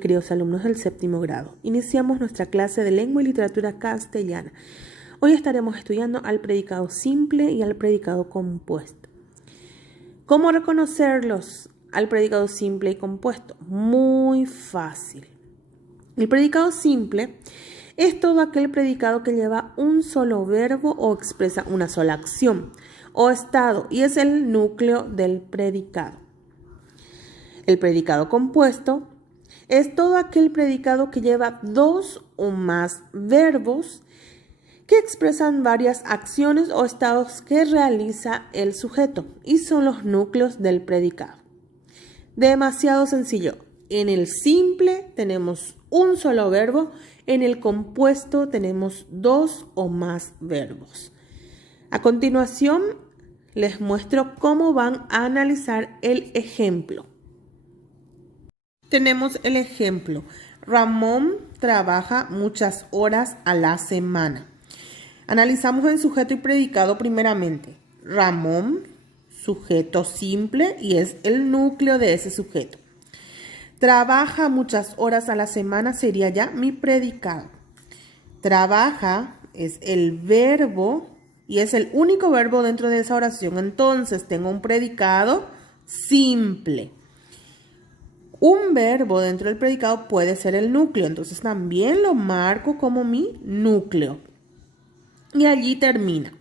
Queridos alumnos del séptimo grado, iniciamos nuestra clase de lengua y literatura castellana. Hoy estaremos estudiando al predicado simple y al predicado compuesto. ¿Cómo reconocerlos al predicado simple y compuesto? Muy fácil. El predicado simple es todo aquel predicado que lleva un solo verbo o expresa una sola acción o estado y es el núcleo del predicado. El predicado compuesto es todo aquel predicado que lleva dos o más verbos que expresan varias acciones o estados que realiza el sujeto y son los núcleos del predicado. Demasiado sencillo. En el simple tenemos un solo verbo, en el compuesto tenemos dos o más verbos. A continuación les muestro cómo van a analizar el ejemplo. Tenemos el ejemplo. Ramón trabaja muchas horas a la semana. Analizamos el sujeto y predicado primeramente. Ramón, sujeto simple y es el núcleo de ese sujeto. Trabaja muchas horas a la semana sería ya mi predicado. Trabaja es el verbo y es el único verbo dentro de esa oración. Entonces tengo un predicado simple. Un verbo dentro del predicado puede ser el núcleo, entonces también lo marco como mi núcleo. Y allí termina.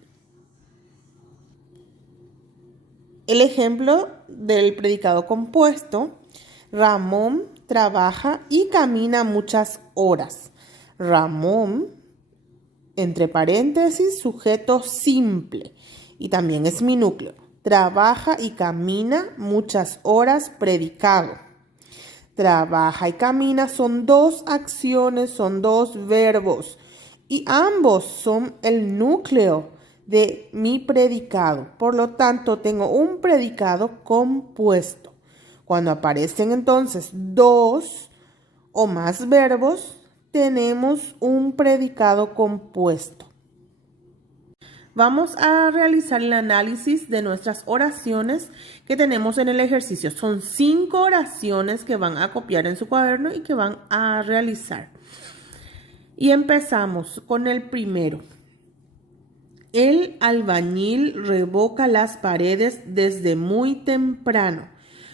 El ejemplo del predicado compuesto. Ramón trabaja y camina muchas horas. Ramón, entre paréntesis, sujeto simple. Y también es mi núcleo. Trabaja y camina muchas horas, predicado. Trabaja y camina son dos acciones, son dos verbos y ambos son el núcleo de mi predicado. Por lo tanto, tengo un predicado compuesto. Cuando aparecen entonces dos o más verbos, tenemos un predicado compuesto. Vamos a realizar el análisis de nuestras oraciones que tenemos en el ejercicio. Son 5 oraciones que van a copiar en su cuaderno y que van a realizar. Y empezamos con el primero. El albañil revoca las paredes desde muy temprano.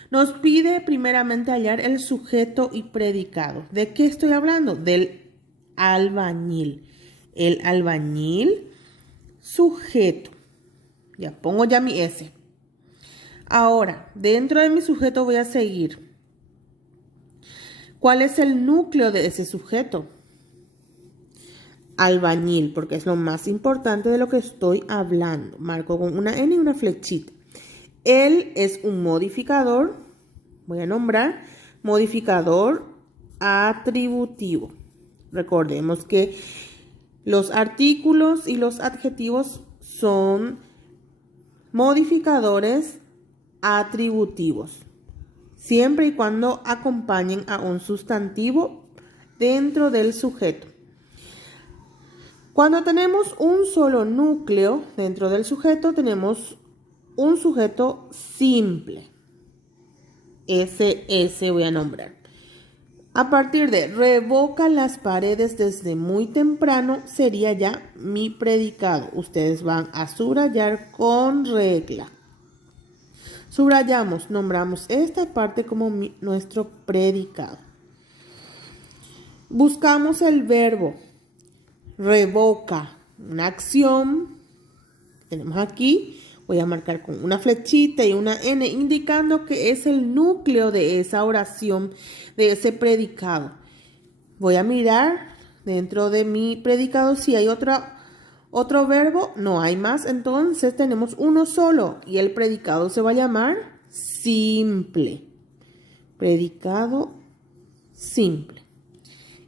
Nos pide primeramente hallar el sujeto y predicado. ¿De qué estoy hablando? Del albañil. El albañil sujeto. Ya pongo ya mi S. Ahora, dentro de mi sujeto voy a seguir. ¿Cuál es el núcleo de ese sujeto? Albañil, porque es lo más importante de lo que estoy hablando. Marco con una N y una flechita. Él es un modificador. Voy a nombrar modificador atributivo. Recordemos que los artículos y los adjetivos son modificadores atributivos, siempre y cuando acompañen a un sustantivo dentro del sujeto. Cuando tenemos un solo núcleo dentro del sujeto, tenemos un sujeto simple. Ese voy a nombrar. A partir de revoca las paredes desde muy temprano sería ya mi predicado. Ustedes van a subrayar con regla. Subrayamos, nombramos esta parte como nuestro predicado. Buscamos el verbo revoca, una acción. Tenemos aquí, voy a marcar con una flechita y una N indicando que es el núcleo de esa oración, de ese predicado. Voy a mirar dentro de mi predicado si hay otro verbo. No hay más, entonces tenemos uno solo y el predicado se va a llamar simple. Predicado simple.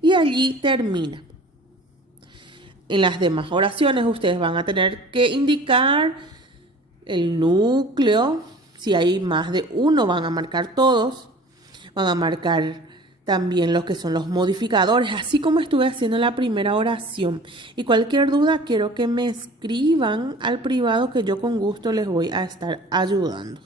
Y allí termina. En las demás oraciones ustedes van a tener que indicar el núcleo. Si hay más de uno, van a marcar todos. Van a marcar también los que son los modificadores, así como estuve haciendo en la primera oración. Y cualquier duda, quiero que me escriban al privado que yo con gusto les voy a estar ayudando.